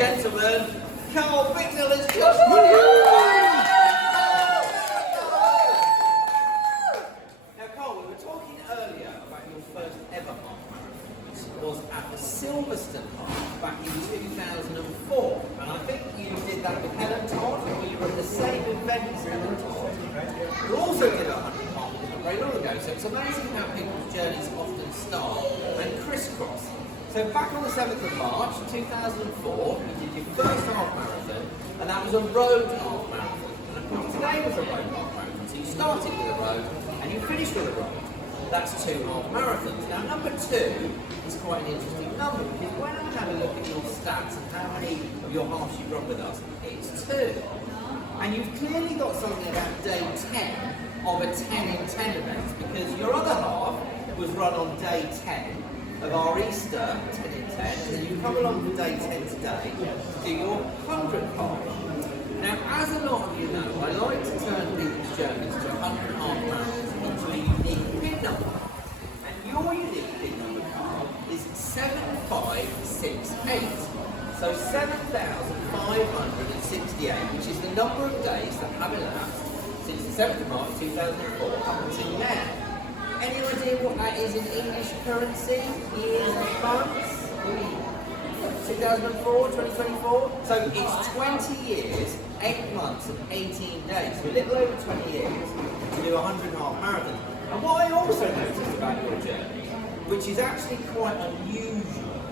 gentlemen, Carl Bicknell has just won it! Now Carl, we were talking earlier about your first ever half marathon, which was at the Silverstone Half back in 2004. And I think you did that with Helen Todd, or you were at the same event as Helen Todd. You also did a 100 half very long ago, so it's amazing how people's journeys often start and crisscross. So back on the 7th of March 2004, you did your first half marathon, and that was a road half marathon. And of course today was a road half marathon, so you started with a road and you finished with a road. That's 2 half marathons. Now number 2 is quite an interesting number, because when I have a look at your stats and how many of your halves you've run with us, it's 2. And you've clearly got something about day 10 of a 10 in 10 event, because your other half was run on day 10 of our Easter 10 in 10, and then you come along to day 10 today to do your 100th half. Now, as a lot of you know, I like to turn people's journeys to 100 half marathons into a unique pin number. And your unique pin number, Carl, is 7568. So 7,568, which is the number of days that have elapsed since the 7th of March 2004 up until now. Any idea what that is in English currency? Years and months? 2004, 2024? So it's 20 years, 8 months and 18 days, so a little over 20 years to do 100 half marathons. And what I also noticed about your journey, which is actually quite unusual,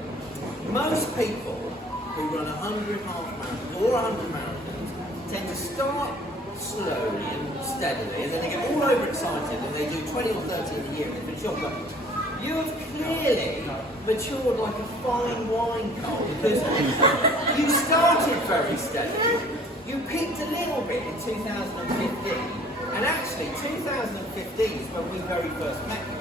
most people who run 100 half marathons or 100 marathons tend to start slowly and steadily, and then they get all overexcited and they do 20 or 30 in a year and they've been shocked. But you have clearly matured like a fine wine, Carl, because you started very steady. You peaked a little bit in 2015, and actually 2015 is when we very first met you.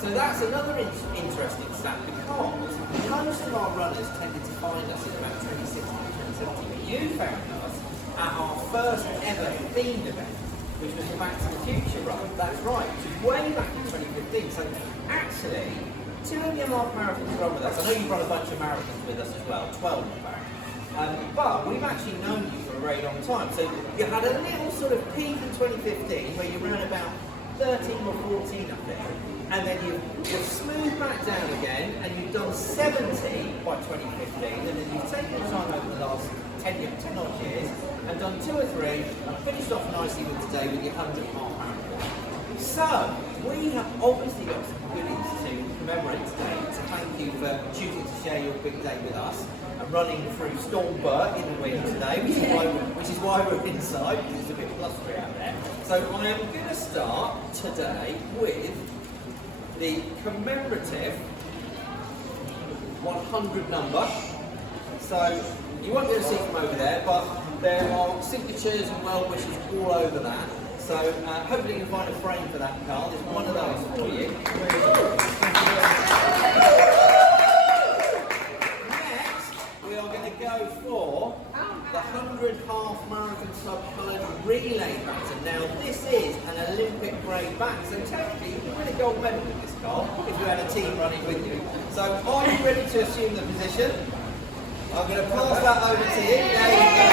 So that's another interesting stat, because most of our runners tended to find us in about 2016 and 2017, but you found us at our first ever themed event, which was the Back to the Future run. That's right, which was way back in 2015. So actually, 2 of your half marathons run with us. I know you've run a bunch of marathons with us as well, 12 in fact. But we've actually known you for a very long time. So you had a little sort of peak in 2015 where you ran about 13 or 14 I think. And then you've smoothed back down again, and you've done 70 by 2015, and then you've taken your time over the last 10 odd years, and done 2 or 3, and finished off nicely with today with your 100 half marathon. So, we have obviously got some goodies to commemorate today, so thank you for choosing to share your big day with us, and running through Stormberg in the wind today, which is why we're inside, because it's a bit blustery out there. So I am going to start today with the commemorative 100 number. So you won't be able to see from over there, but there are signatures and well wishes all over that. So hopefully you can find a frame for that, Carl. There's one of those for you. Next, we are going to go for the 100 half marathon sub-coloured relay baton. Now this is an Olympic grade baton, so technically you can win a gold medal with this, Carl, if you had a team running with you. So are you ready to assume the position? I'm going to pass that over to you. There you go.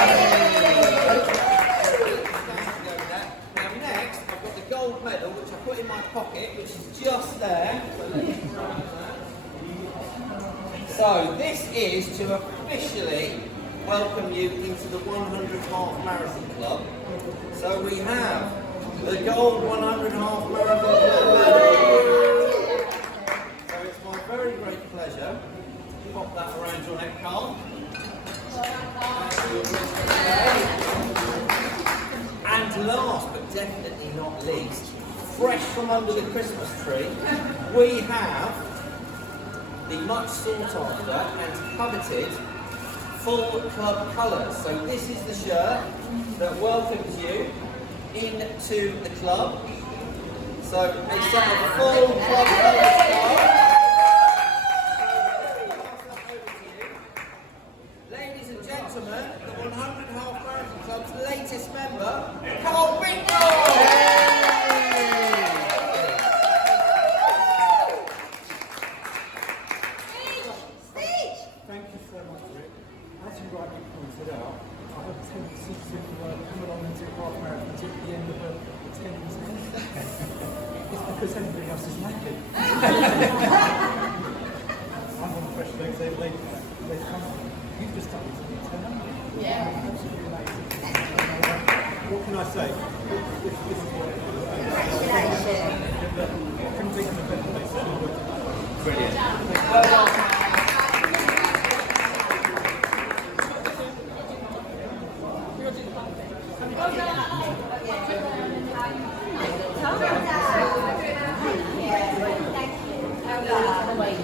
Now next, I've got the gold medal, which I put in my pocket, which is just there. So this is to officially welcome you into the 100 half marathon club. So we have the gold 100 half marathon club medal. So it's my very great pleasure to pop that around your neck, Carl. And last but definitely not least, fresh from under the Christmas tree, we have the much sought after and coveted full club colours. So this is the shirt that welcomes you into the club. So a set of full club colours. Ladies and gentlemen, the 100 half marathon club's latest member, Carl Bicknell! Thank you so much, Rick. I you rightly pointed out, I have a tendency to come along and do half marathons at the end of a 10's end. It's because everybody else is knackered. I'm on the pressure, they come on. You've just done it in 10 hours. Yeah. Absolutely amazing. What can I say? This is what I couldn't think of a better place to do it. Brilliant. Well done. Wait,